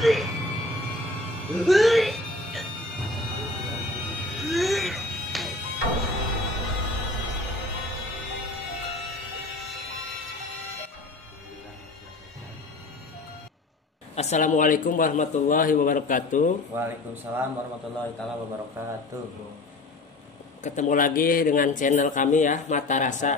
Assalamualaikum warahmatullahi wabarakatuh. Waalaikumsalam warahmatullahi wabarakatuh. Ketemu lagi dengan channel kami ya, Mata Rasa.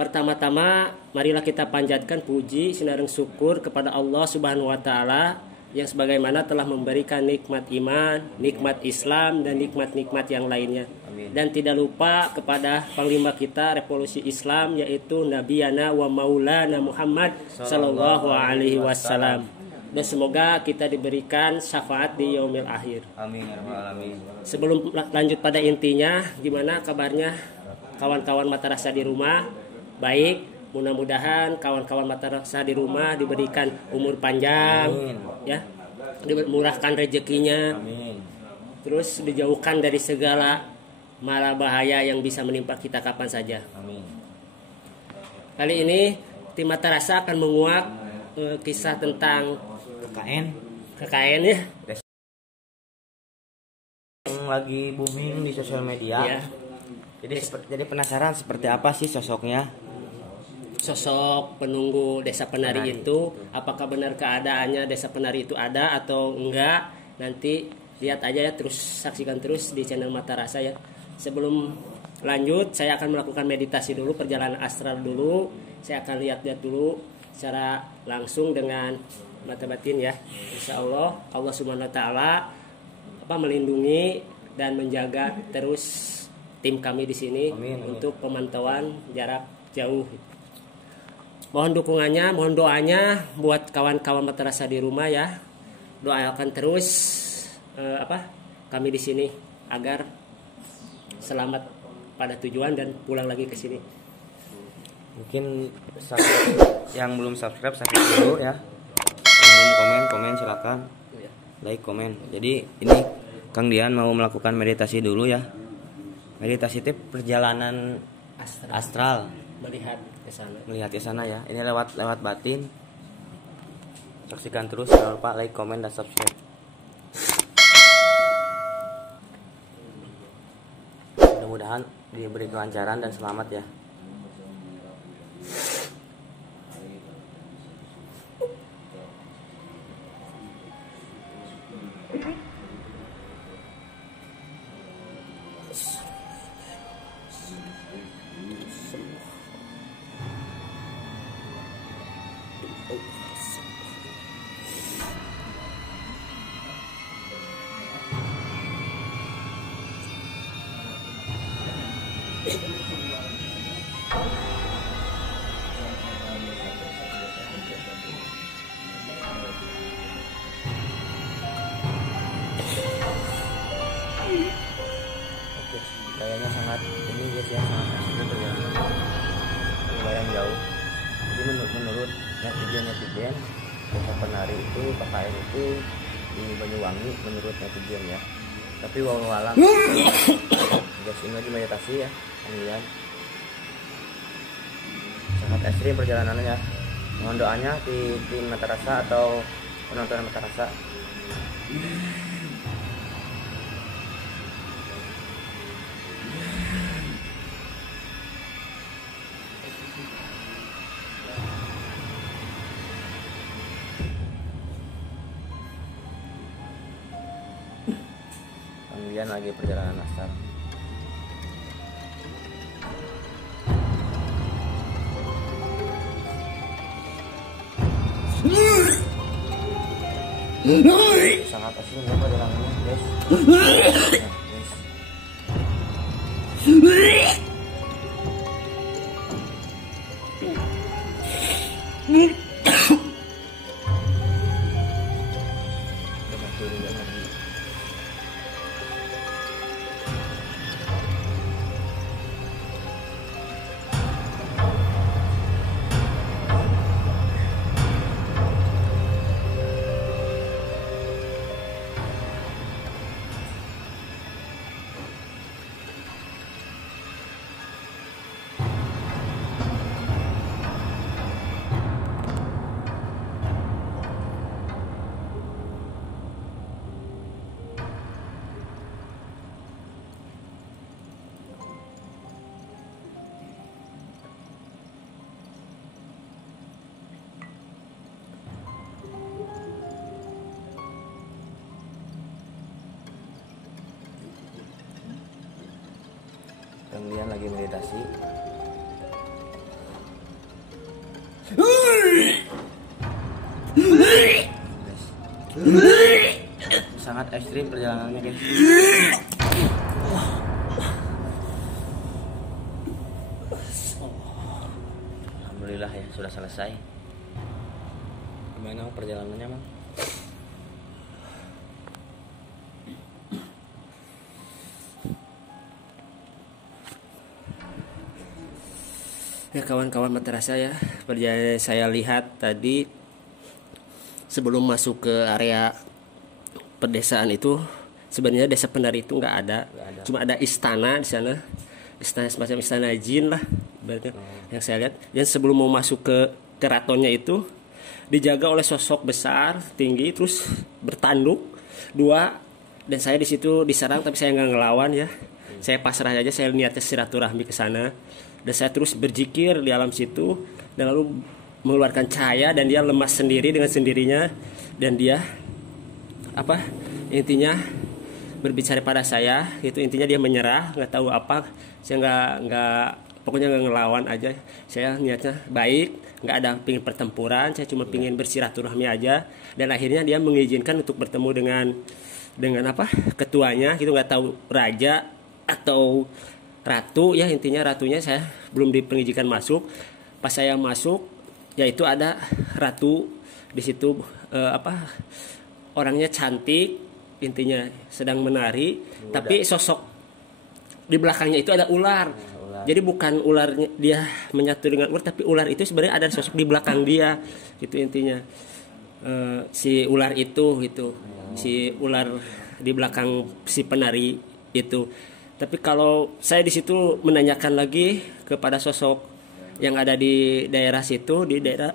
Pertama-tama marilah kita panjatkan puji sinareng syukur kepada Allah Subhanahu wa taala yang sebagaimana telah memberikan nikmat iman, nikmat Islam dan nikmat-nikmat yang lainnya. Amin. Dan tidak lupa kepada panglima kita revolusi Islam yaitu Nabi Yana wa Maulana Muhammad sallallahu alaihi wasallam. Dan semoga kita diberikan syafaat di yaumil akhir. Amin ya rabbal alamin. Sebelum lanjut pada intinya, gimana kabarnya kawan-kawan Mata Rasa di rumah? Baik, mudah-mudahan kawan-kawan Mata Rasa di rumah diberikan umur panjang, Amin. Ya, dimurahkan rezekinya, Amin. terus dijauhkan dari segala mara bahaya yang bisa menimpa kita kapan saja. Amin. Kali ini tim Mata Rasa akan menguak kisah tentang KKN ya. Yang lagi booming di sosial media. Ya. Jadi penasaran seperti apa sih sosoknya? Sosok penunggu desa penari itu, apakah benar keadaannya desa penari itu ada atau enggak? Nanti lihat aja ya, terus saksikan terus di channel Mata Rasa ya. Sebelum lanjut, saya akan melakukan meditasi dulu, perjalanan astral dulu. Saya akan lihat-lihat dulu secara langsung dengan mata batin ya. Insya Allah Subhanahu wa taala melindungi dan menjaga terus tim kami di sini. Amin. Untuk pemantauan jarak jauh. Mohon dukungannya, mohon doanya buat kawan-kawan Mata Rasa di rumah ya. Doakan terus kami di sini agar selamat pada tujuan dan pulang lagi ke sini. Mungkin yang belum subscribe dulu ya. Yang belum komen silakan. Like, komen. Jadi ini Kang Dian mau melakukan meditasi dulu ya. Meditasi itu perjalanan astral. Melihat ke sana ya. Ini lewat batin. Saksikan terus, jangan lupa like, komen dan subscribe. Mudah-mudahan diberi kelancaran dan selamat ya. Kayaknya sangat ini guys ya, sangat asli perjalanan lumayan jauh. Jadi menurut netizen desa penari itu, KKN itu di Banyuwangi menurut netizen ya. Tapi wallahu alam guys, ini lagi meditasi ya, kemudian sangat ekstrim perjalanannya. Mohon doanya di tim Mata Rasa atau penonton Mata Rasa. Kemudian lagi perjalanan astral. Sangat asing ya perjalanannya guys. kemudian lagi meditasi. Sangat ekstrim perjalanannya guys. Alhamdulillah ya sudah selesai. Gimana perjalanannya Mang? Ya kawan-kawan madrasah ya, seperti saya lihat tadi sebelum masuk ke area pedesaan itu sebenarnya desa penari itu nggak ada. Cuma ada istana di sana, istana semacam istana jin lah, berarti yang saya lihat. Dan sebelum mau masuk ke keratonnya itu dijaga oleh sosok besar tinggi terus bertanduk dua, dan saya di situ diserang tapi saya nggak ngelawan ya. Saya pasrah aja, saya niatnya silaturahmi ke sana. Dan saya terus berzikir di alam situ dan lalu mengeluarkan cahaya, dan dia lemas sendiri dengan sendirinya, dan dia intinya berbicara pada saya, itu intinya dia menyerah, nggak tahu apa. Saya nggak pokoknya nggak ngelawan aja. Saya niatnya baik, nggak ada pingin pertempuran, saya cuma pingin bersilaturahmi aja. Dan akhirnya dia mengizinkan untuk bertemu dengan ketuanya, gitu, nggak tahu raja atau ratu ya, intinya ratunya saya belum dipengizinkan masuk. Pas saya masuk yaitu ada ratu di situ, orangnya cantik, intinya sedang menari. Tapi sosok di belakangnya itu ada ular. Jadi bukan ularnya dia menyatu dengan ular, tapi ular itu sebenarnya ada sosok di belakang dia, itu intinya. Si ular itu gitu, si ular di belakang si penari itu. Tapi kalau saya di situ menanyakan lagi kepada sosok yang ada di daerah situ, di daerah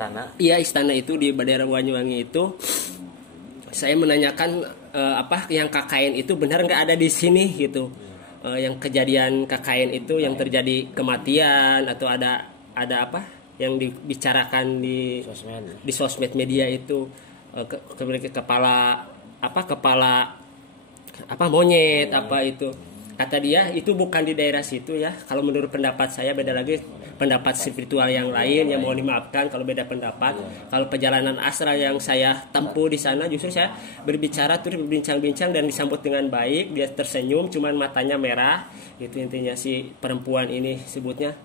Istana. Iya, istana itu di daerah Banyuwangi itu, saya menanyakan yang KKN itu benar nggak ada di sini gitu. Yang kejadian KKN itu yang terjadi kematian atau ada apa yang dibicarakan di sosmed media itu, kepala monyet itu, kata dia itu bukan di daerah situ ya. Kalau menurut pendapat saya beda lagi, pendapat spiritual yang lain yang mohon dimaafkan kalau beda pendapat. Kalau perjalanan astral yang saya tempuh di sana, justru saya berbicara terus berbincang-bincang dan disambut dengan baik. Dia tersenyum, cuman matanya merah, itu intinya si perempuan ini sebutnya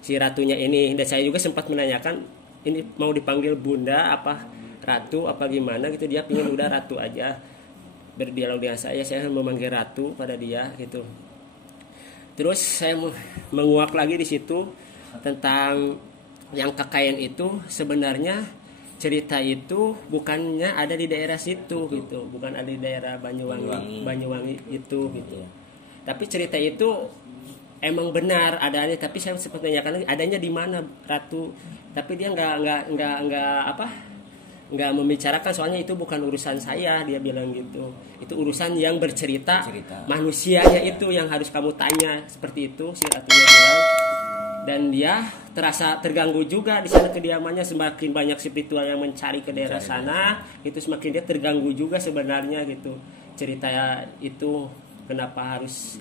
si ratunya ini. Dan saya juga sempat menanyakan ini mau dipanggil bunda apa ratu apa gimana gitu. Dia pingin udah ratu aja, berdialog dengan saya memanggil ratu pada dia gitu. Terus saya menguak lagi di situ tentang yang KKN itu. Sebenarnya cerita itu bukannya ada di daerah situ gitu, bukan ada di daerah Banyuwangi itu gitu. Tapi cerita itu emang benar adanya, tapi saya sempat menanyakan adanya di mana ratu, tapi dia nggak membicarakan, soalnya itu bukan urusan saya, dia bilang gitu. Itu urusan yang bercerita manusianya itu yang harus kamu tanya, seperti itu si ratunya bilang. Dan dia terasa terganggu juga di sana kediamannya, semakin banyak spiritual yang mencari ke daerah sana, itu semakin dia terganggu juga sebenarnya gitu. Cerita itu kenapa harus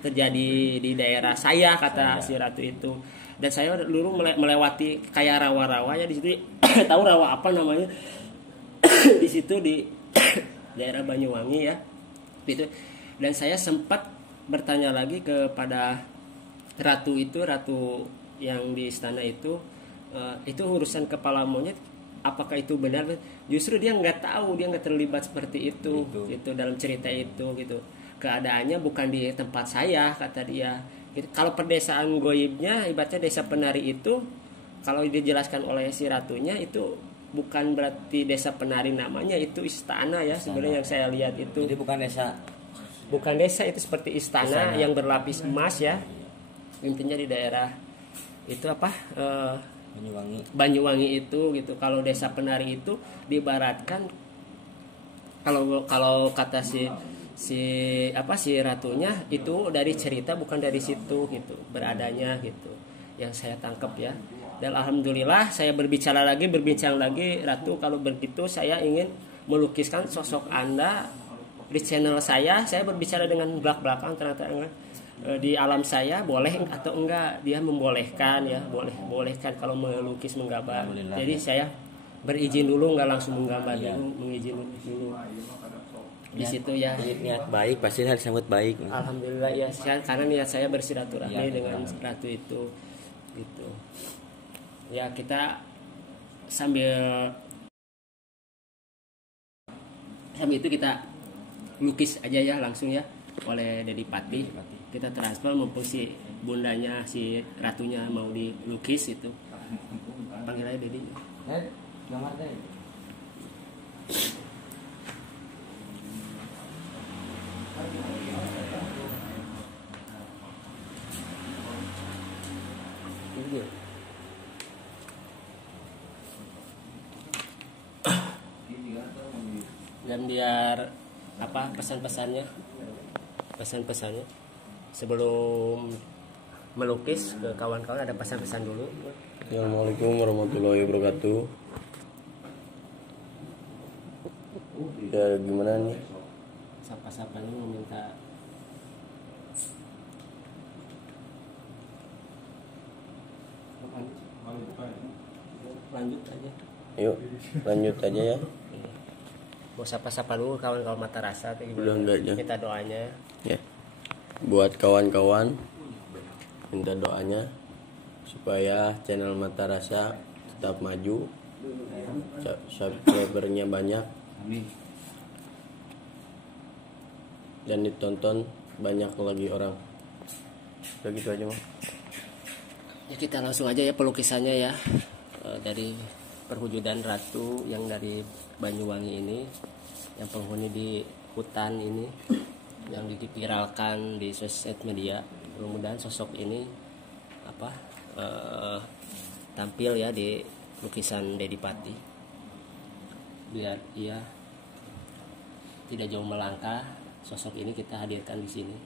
terjadi di daerah saya, kata si ratu itu. Dan saya dulu melewati kayak rawa-rawa ya di situ. Tahu rawa apa namanya? Di situ di daerah Banyuwangi ya. Gitu. Dan saya sempat bertanya lagi kepada ratu yang di istana itu urusan kepala monyet, apakah itu benar? Justru dia nggak tahu, dia nggak terlibat seperti itu gitu dalam cerita itu gitu. Keadaannya bukan di tempat saya, kata dia. Kalau perdesaan goibnya, ibaratnya desa penari itu, kalau dijelaskan oleh si ratunya itu bukan berarti desa penari namanya, itu istana ya sebenarnya yang saya lihat itu. Jadi bukan desa itu seperti istana yang berlapis emas ya. Intinya di daerah itu Banyuwangi itu gitu. Kalau desa penari itu diibaratkan, kalau kata si ratunya itu dari cerita bukan dari situ gitu beradanya gitu, yang saya tangkap ya. Dan alhamdulillah saya berbincang lagi, ratu kalau begitu saya ingin melukiskan sosok Anda di channel saya berbicara dengan belak-belakan ternyata di alam saya boleh atau enggak, dia membolehkan ya, bolehkan kalau melukis menggambar. Jadi saya berizin dulu, nggak langsung menggambar dulu, mengizin dulu di situ ya. Niat baik pasti harus disambut baik. Alhamdulillah ya, karena niat saya bersilaturahmi dengan ratu itu gitu ya. Kita sambil itu kita lukis aja ya langsung ya oleh Dedi Pati. Kita transfer mumpung si bundanya, si ratunya mau dilukis itu. Panggil aja Dedi. Dan biar apa pesan-pesannya sebelum melukis ke kawan-kawan, ada pesan-pesan dulu. Assalamualaikum warahmatullahi wabarakatuh. Ya gimana nih? Sapa-sapa ini meminta lanjut aja. Yuk lanjut aja ya. Mau sapa-sapa dulu kawan-kawan Mata Rasa. Udah enggak aja. Kita doanya Ya. Buat kawan-kawan minta doanya supaya channel Mata Rasa tetap maju, subscribernya banyak, dan ditonton banyak lagi orang. Udah gitu aja mah. ya, kita langsung aja ya pelukisannya ya. Dari perwujudan ratu yang dari Banyuwangi ini, yang penghuni di hutan ini, yang diviralkan di sosial media. Mudah-mudahan sosok ini tampil ya di lukisan Dedi Pati, biar ia tidak jauh melangkah. Sosok ini kita hadirkan di sini.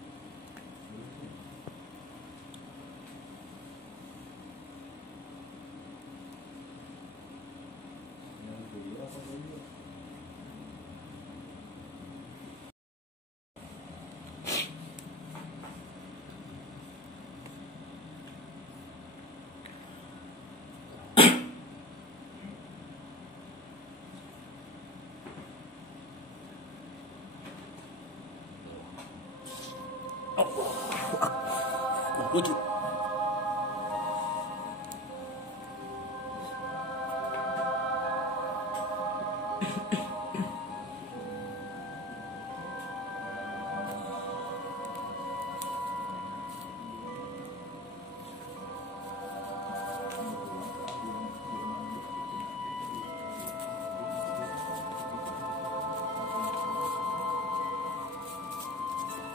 Lucu.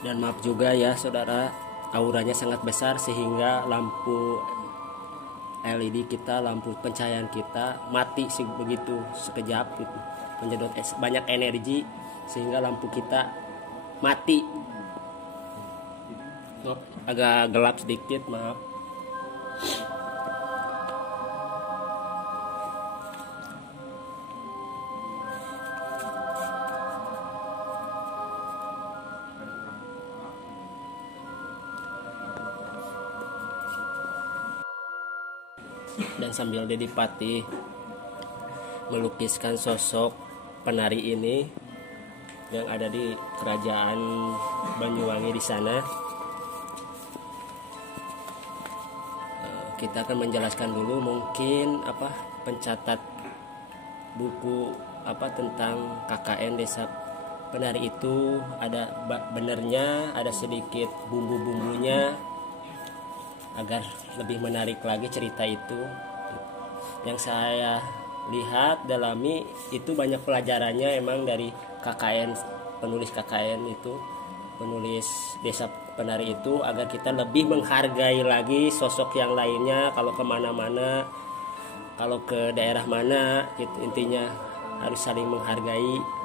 Dan maaf juga ya saudara, auranya sangat besar sehingga lampu LED kita, lampu pencahayaan kita mati begitu sekejap gitu, menyedot banyak energi sehingga lampu kita mati. Agak gelap sedikit, maaf. Dan sambil Dedi Pati melukiskan sosok penari ini yang ada di kerajaan Banyuwangi di sana, kita akan menjelaskan dulu mungkin pencatat buku tentang KKN Desa Penari itu ada benernya, ada sedikit bumbu-bumbunya agar lebih menarik lagi cerita itu. Yang saya lihat dalami itu banyak pelajarannya emang dari KKN, penulis KKN itu, penulis Desa Penari itu, agar kita lebih menghargai lagi sosok yang lainnya kalau kemana-mana, kalau ke daerah mana gitu. Intinya harus saling menghargai.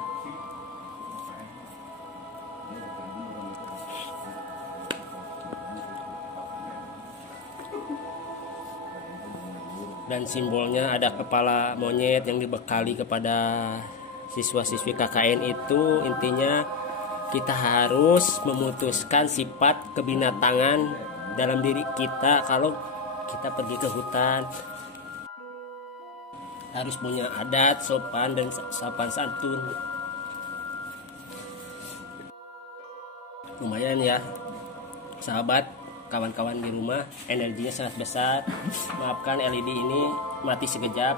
Dan simbolnya ada kepala monyet yang dibekali kepada siswa-siswi KKN itu. Intinya kita harus memutuskan sifat kebinatangan dalam diri kita. Kalau kita pergi ke hutan harus punya adat, sopan dan sopan santun. Lumayan ya sahabat, kawan-kawan di rumah, energinya sangat besar. Maafkan LED ini mati sekejap.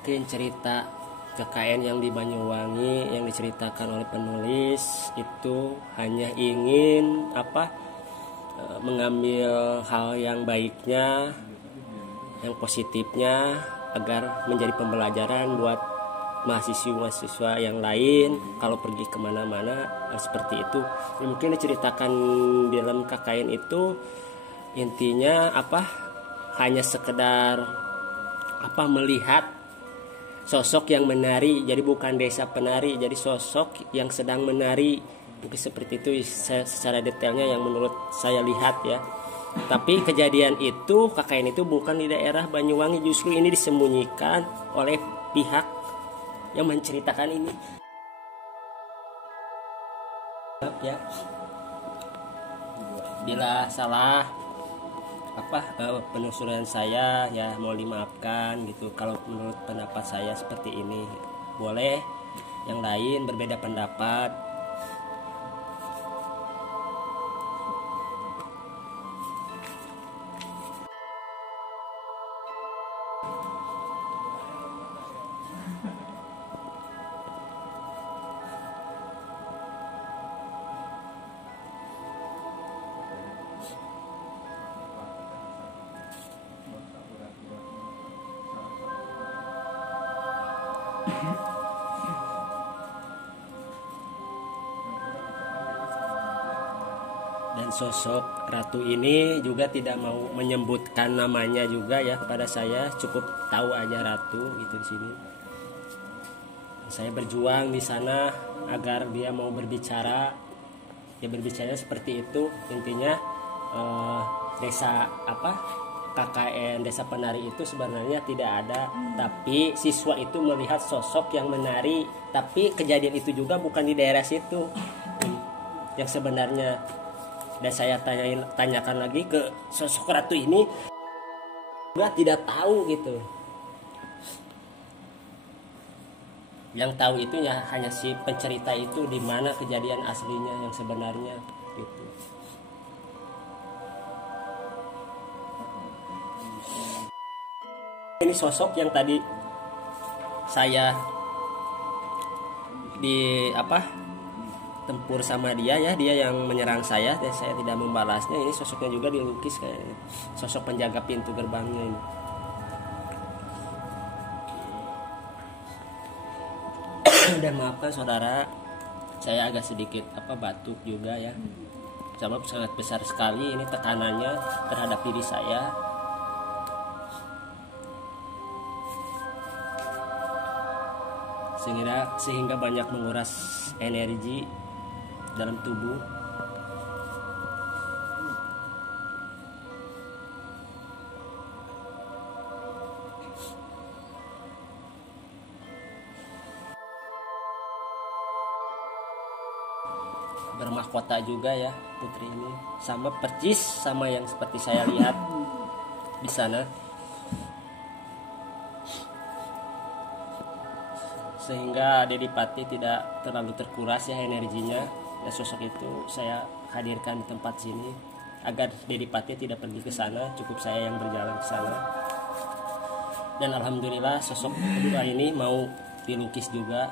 Mungkin cerita KKN yang di Banyuwangi yang diceritakan oleh penulis itu hanya ingin mengambil hal yang baiknya, yang positifnya, agar menjadi pembelajaran buat mahasiswa-mahasiswa yang lain kalau pergi kemana-mana seperti itu. Mungkin diceritakan di dalam KKN itu intinya hanya sekedar melihat sosok yang menari, jadi bukan desa penari, jadi sosok yang sedang menari. Mungkin seperti itu secara detailnya yang menurut saya lihat ya. Tapi kejadian itu, KKN itu bukan di daerah Banyuwangi, justru ini disembunyikan oleh pihak yang menceritakan ini. Ya, bila salah penelusuran saya ya mau dimaafkan gitu. Kalau menurut pendapat saya seperti ini, boleh yang lain berbeda pendapat. Dan sosok ratu ini juga tidak mau menyebutkan namanya juga ya kepada saya, cukup tahu aja ratu gitu di sini. Saya berjuang di sana agar dia mau berbicara, dia berbicara seperti itu. Intinya desa KKN Desa Penari itu sebenarnya tidak ada, tapi siswa itu melihat sosok yang menari. Tapi kejadian itu juga bukan di daerah situ yang sebenarnya. Dan saya tanyakan lagi ke sosok ratu ini, juga tidak tahu gitu. Yang tahu itu ya hanya si pencerita itu, di mana kejadian aslinya yang sebenarnya gitu. Ini sosok yang tadi saya tempur sama dia ya, dia yang menyerang saya dan saya tidak membalasnya. Ini sosoknya juga dilukis kayaknya, sosok penjaga pintu gerbangnya ini. Dan maafkan saudara, saya agak sedikit batuk juga ya, sama sangat besar sekali ini tekanannya terhadap diri saya. Sehingga banyak menguras energi dalam tubuh. Bermahkota juga ya putri ini, sama percis sama yang seperti saya lihat di sana. Sehingga Dedipati tidak terlalu terkuras ya energinya. Dan sosok itu saya hadirkan di tempat sini agar Dedipati tidak pergi ke sana, cukup saya yang berjalan ke sana. Dan alhamdulillah sosok kedua ini mau dilukis juga.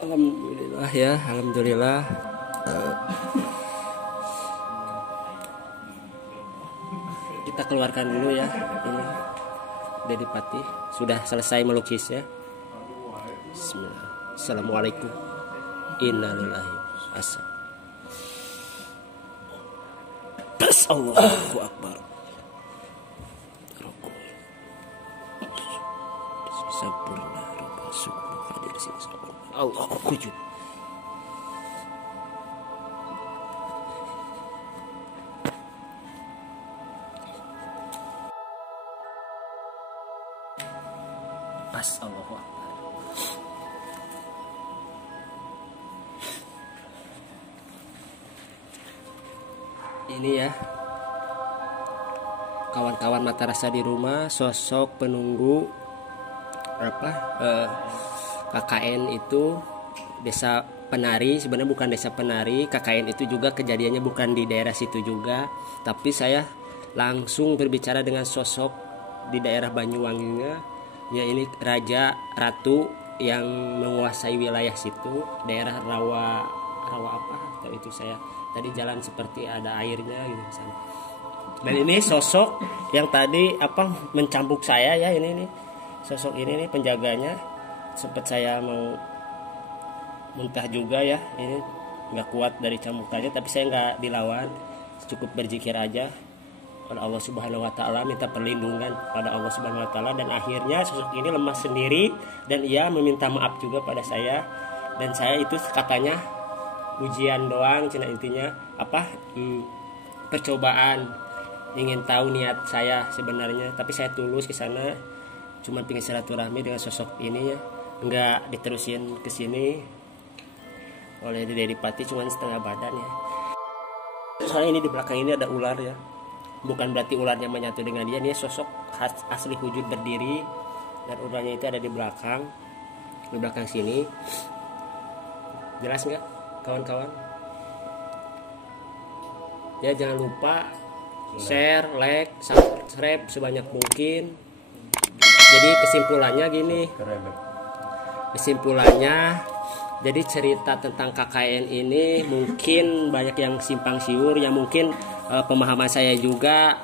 Alhamdulillah ya, alhamdulillah. Kita keluarkan dulu ya. Ini Dedi Patih sudah selesai melukis ya. Bismillah. Assalamualaikum. Innalillahi asa. Allahu Akbar. Sempurna Rabb syukur hadir sini sempurna. Allah kujud. Pas Allahu Akbar. Ini ya kawan-kawan mata rasa di rumah, sosok penunggu KKN itu desa penari. Sebenarnya bukan desa penari, KKN itu juga kejadiannya bukan di daerah situ juga, tapi saya langsung berbicara dengan sosok di daerah Banyuwanginya, ya ini raja ratu yang menguasai wilayah situ, daerah rawa apa atau itu saya tadi jalan seperti ada airnya gitu misalnya. Dan ini sosok yang tadi mencambuk saya ya, ini sosok ini nih penjaganya. Sempat saya mau muntah juga ya, ini nggak kuat dari cambukannya, tapi saya nggak dilawan, cukup berzikir aja pada Allah Subhanahu Wa Taala, minta perlindungan pada Allah Subhanahu Wa Taala, dan akhirnya sosok ini lemah sendiri dan ia meminta maaf juga pada saya, dan saya itu katanya ujian doang, cina intinya percobaan, ingin tahu niat saya sebenarnya, tapi saya tulus ke sana, cuma pengen silaturahmi dengan sosok ini ya, nggak diterusin ke sini oleh Dedi Patih, cuma setengah badan ya. Soalnya ini di belakang ini ada ular ya, bukan berarti ularnya menyatu dengan dia, dia sosok asli wujud berdiri, dan ularnya itu ada di belakang sini. Jelas nggak kawan-kawan? Ya jangan lupa share, like, subscribe sebanyak mungkin. Jadi kesimpulannya jadi cerita tentang KKN ini mungkin banyak yang simpang siur ya, mungkin pemahaman saya juga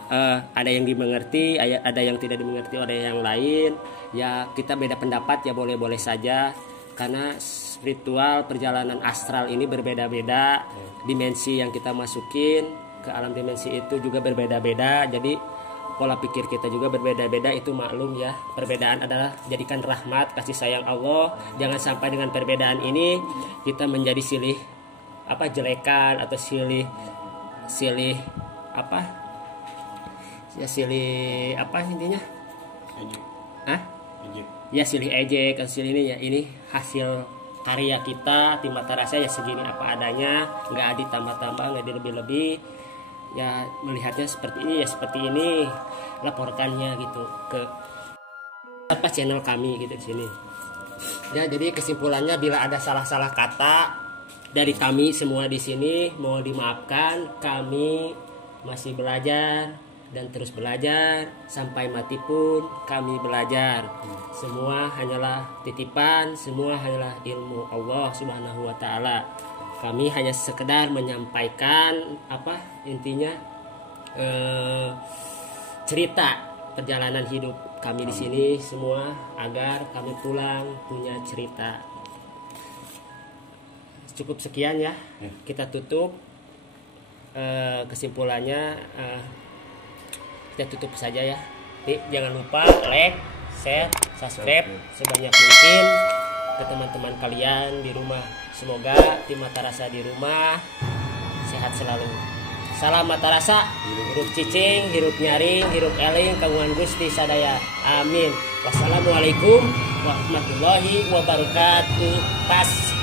ada yang dimengerti, ada yang tidak dimengerti oleh yang lain ya. Kita beda pendapat ya, boleh-boleh saja, karena spiritual perjalanan astral ini berbeda-beda, dimensi yang kita masukin ke alam dimensi itu juga berbeda-beda, jadi pola pikir kita juga berbeda-beda, itu maklum ya. Perbedaan adalah jadikan rahmat, kasih sayang Allah. Jangan sampai dengan perbedaan ini kita menjadi silih jelekan atau silih intinya ya silih ejek atau silih ini ya. Ini hasil karya kita di mata rasa ya segini apa adanya, nggak ditambah-tambah, nggak dilebih-lebih. Ya melihatnya seperti ini ya seperti ini, laporkannya gitu ke apa channel kami gitu di sini. Ya jadi kesimpulannya bila ada salah-salah kata dari kami semua di sini mau dimaafkan. Kami masih belajar dan terus belajar sampai mati pun kami belajar. Semua hanyalah titipan, semua hanyalah ilmu Allah Subhanahu wa taala. Kami hanya sekedar menyampaikan apa intinya cerita perjalanan hidup kami di sini semua agar kami pulang punya cerita. Cukup sekian ya. Kita tutup kesimpulannya kita tutup saja ya. Jadi, jangan lupa like, share, subscribe sebanyak mungkin ke teman-teman kalian di rumah. Semoga tim Mata Rasa di rumah sehat selalu. Salam Mata Rasa, hirup cicing, hirup nyaring, hirup eling, kagungan Gusti sadaya. Amin. Wassalamualaikum warahmatullahi wabarakatuh. Tas.